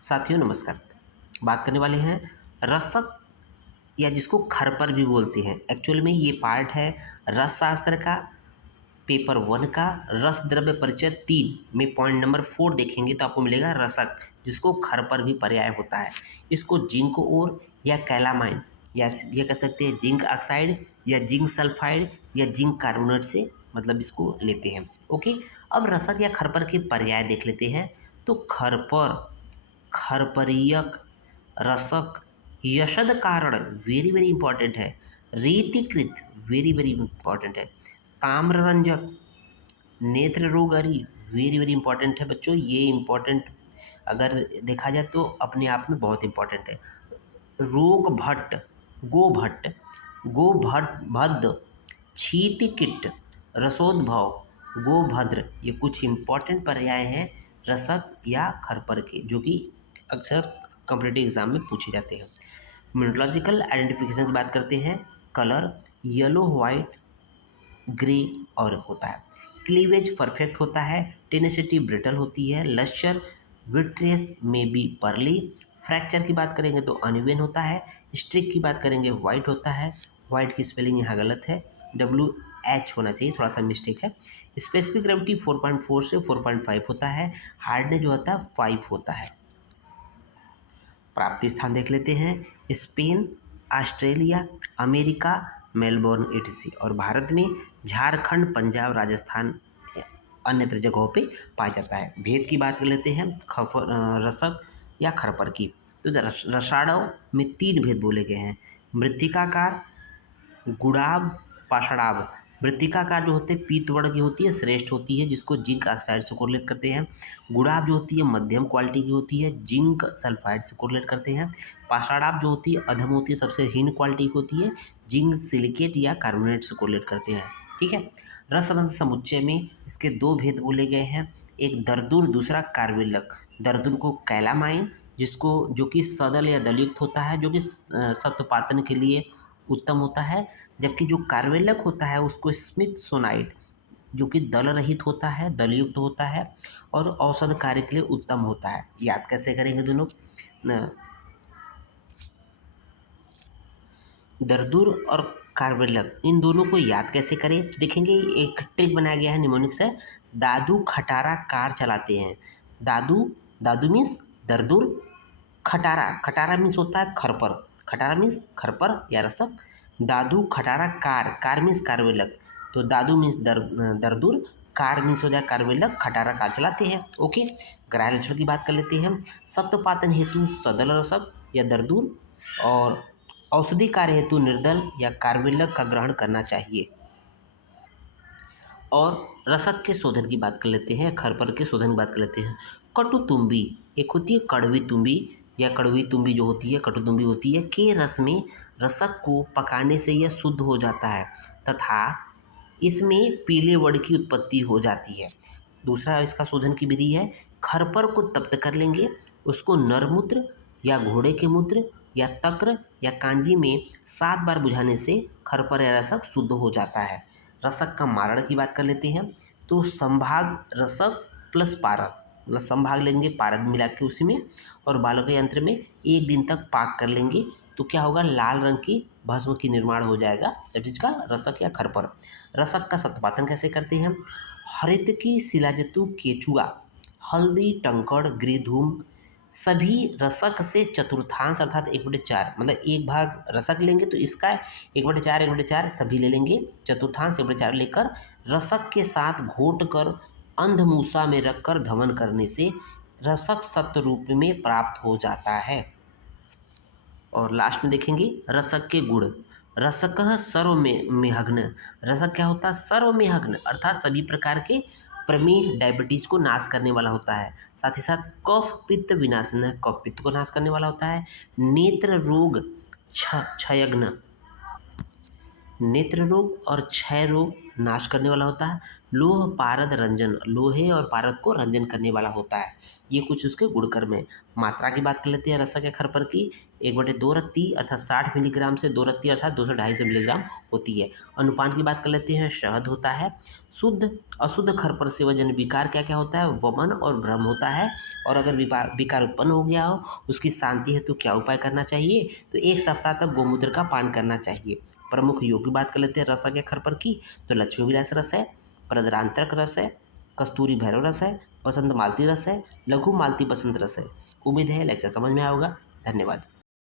साथियों नमस्कार। बात करने वाले हैं रसक या जिसको खरपर भी बोलते हैं। एक्चुअल में ये पार्ट है रसशास्त्र का, पेपर 1 का रस द्रव्य परिचय 3 में पॉइंट नंबर 4 देखेंगे तो आपको मिलेगा रसक, जिसको खरपर भी पर्याय होता है। इसको जिंक ओर या कैलामाइन या ये कह सकते हैं जिंक ऑक्साइड या जिंक सल्फाइड या जिंक कार्बोनेट से मतलब इसको लेते हैं। ओके, अब रसक या खरपर के पर्याय देख लेते हैं। तो खरपर, खरपरीयक, रसक, यशद कारण वेरी वेरी इंपॉर्टेंट है, रीतिकृत वेरी वेरी इंपॉर्टेंट है, ताम्ररंजक, नेत्र रोगरी वेरी वेरी इंपॉर्टेंट है बच्चों। ये इंपॉर्टेंट अगर देखा जाए तो अपने आप में बहुत इंपॉर्टेंट है। रोग भट्ट, गोभट्ट, गोभट्ट भद्द, क्षितिकीट, रसोद्भव, गोभद्र, ये कुछ इंपॉर्टेंट पर्याय हैं रसक या खरपर के, जो कि अक्सर कॉम्पिटिटिव एग्जाम में पूछे जाते हैं। मिनोलॉजिकल आइडेंटिफिकेशन की बात करते हैं। कलर येलो, वाइट, ग्रे और होता है। क्लीवेज परफेक्ट होता है। टेनेसिटी ब्रिटल होती है। लश्चर विट्रियस में बी परली। फ्रैक्चर की बात करेंगे तो अनइवन होता है। स्ट्रिक की बात करेंगे वाइट होता है। वाइट की स्पेलिंग यहाँ गलत है, WH होना चाहिए, थोड़ा सा मिस्टेक है। स्पेसिफिक ग्रेविटी 4.4 से 4.5 होता है। हार्डनेस जो होता है 5 होता है। प्राप्ति स्थान देख लेते हैं। Spain, Australia, America, Melbourne etc। और भारत में झारखंड, पंजाब, राजस्थान अन्यत्र जगहों पे पाया जाता है। भेद की बात कर लेते हैं रसक या खरपर की। तो रसाड़व में 3 भेद बोले गए हैं। मृत्तिकाकार, गुड़ाब, पाषाणाभ। मृत्तिकाकार जो होते हैं पीत वर्ण की होती है, श्रेष्ठ होती है, जिसको जिंक ऑक्साइड से कोरिलेट करते हैं। गुड़ाब जो होती है मध्यम क्वालिटी की होती है, जिंक सल्फाइड से कोरिलेट करते हैं। पाषाणाभ जो होती है अधम होती है, सबसे हीन क्वालिटी की होती है, जिंक सिलिकेट या कार्बोनेट से कोरिलेट करते हैं। ठीक है। रसरंध्र समुच्चय में इसके 2 भेद बोले गए हैं, एक दरदुर, दूसरा कार्बेलक। दरदुर को कैलामाइन, जिसको जो कि सदल या दलयुक्त होता है, जो कि सत्वपातन के लिए उत्तम होता है। जबकि जो कार्बेलक होता है उसको स्मिथसोनाइट, जो कि दल रहित होता है, दलयुक्त होता है और औषध कार्य के लिए उत्तम होता है। याद कैसे करेंगे दोनों? दरदुर और कार्बेलक, इन दोनों को याद कैसे करें? तो देखेंगे एक ट्रिक बनाया गया है निमोनिक से। दादू खटारा कार चलाते हैं। दादू, दादू मीन्स दरदुर, खटारा, खटारा मीन्स होता है खरपर, खटारा मीन्स खरपर या रसक। दादू खटारा कार, कार मीन्स कार्बेलक, तो दादू मीन्स दरदुर, कार मीन्स हो जाए कार्बेलक, खटारा कार चलाते हैं। ओके, ग्राह्य लक्षण की बात कर लेते हैं हम। सत्वपातन हेतु सदल रसक या दरदुर और औषधि कार्य हेतु निर्दल या कार्बेलक का ग्रहण करना चाहिए। और रसक के शोधन की बात कर लेते हैं, खरपर के शोधन की बात कर लेते हैं। कटु तुम्बी, एक होती है कड़वी तुम्बी या कड़वी तुम्बी जो होती है, कटु तुम्बी होती है, के रस में रसक को पकाने से यह शुद्ध हो जाता है तथा इसमें पीले वर्ण की उत्पत्ति हो जाती है। दूसरा इसका शोधन की विधि है, खरपर को तप्त कर लेंगे, उसको नरमूत्र या घोड़े के मूत्र या तक्र या कांजी में 7 बार बुझाने से खरपर या रसक शुद्ध हो जाता है। रसक का मारण की बात कर लेते हैं। तो संभाग रसक प्लस पारद, मतलब संभाग लेंगे पारद मिला के उसी में और बालों के यंत्र में 1 दिन तक पाक कर लेंगे, तो क्या होगा, लाल रंग की भस्म की निर्माण हो जाएगा, दैट इज का रसक या खरपर। रसक का सत्पातन कैसे करते हैं? हरित की शिलाजतु, केचुआ, हल्दी, टंकड़, गृहधूम सभी रसक से चतुर्थांश अर्थात 1/4, मतलब एक भाग रसक लेंगे तो इसका 1/4 1/4 सभी ले लेंगे, चतुर्थांश 1/4 लेकर रसक के साथ घोट कर अंधमूसा में रखकर धमन करने से रसक सत्व रूप में प्राप्त हो जाता है। और लास्ट में देखेंगे रसक के गुण। रसकः सर्वमेहग्न, रसक क्या होता है? सर्वमेहग्न, अर्थात सभी प्रकार के प्रमेह डायबिटीज को नाश करने वाला होता है। साथ ही साथ कफ पित्त विनाशन, कफ पित्त को नाश करने वाला होता है। नेत्र रोग क्षयग्न, नेत्र रोग और क्षय रोग नाश करने वाला होता है। लोह पारद रंजन, लोहे और पारद को रंजन करने वाला होता है। ये कुछ उसके गुणकर्म है। मात्रा की बात कर लेते हैं रसक या खरपर की। 1/2 रत्ती अर्थात 60 मिलीग्राम से 2 रत्ती अर्थात 200-250 मिलीग्राम होती है। अनुपान की बात कर लेते हैं, शहद होता है। शुद्ध अशुद्ध खरपर सेवजन विकार क्या क्या होता है, वमन और भ्रम होता है। और अगर विकार उत्पन्न हो गया हो, उसकी शांति हेतु क्या उपाय करना चाहिए, तो 1 सप्ताह तक गोमूत्र का पान करना चाहिए। प्रमुख योग की बात कर लेते हैं रसक या खरपर की, तो लक्ष्मी विलास रस है, प्रद्रांतक रस है, कस्तूरी भैरव रस है, बसंत मालती रस है, लघु मालती बसंत रस है। उम्मीद है लेक्चर समझ में आया होगा। धन्यवाद।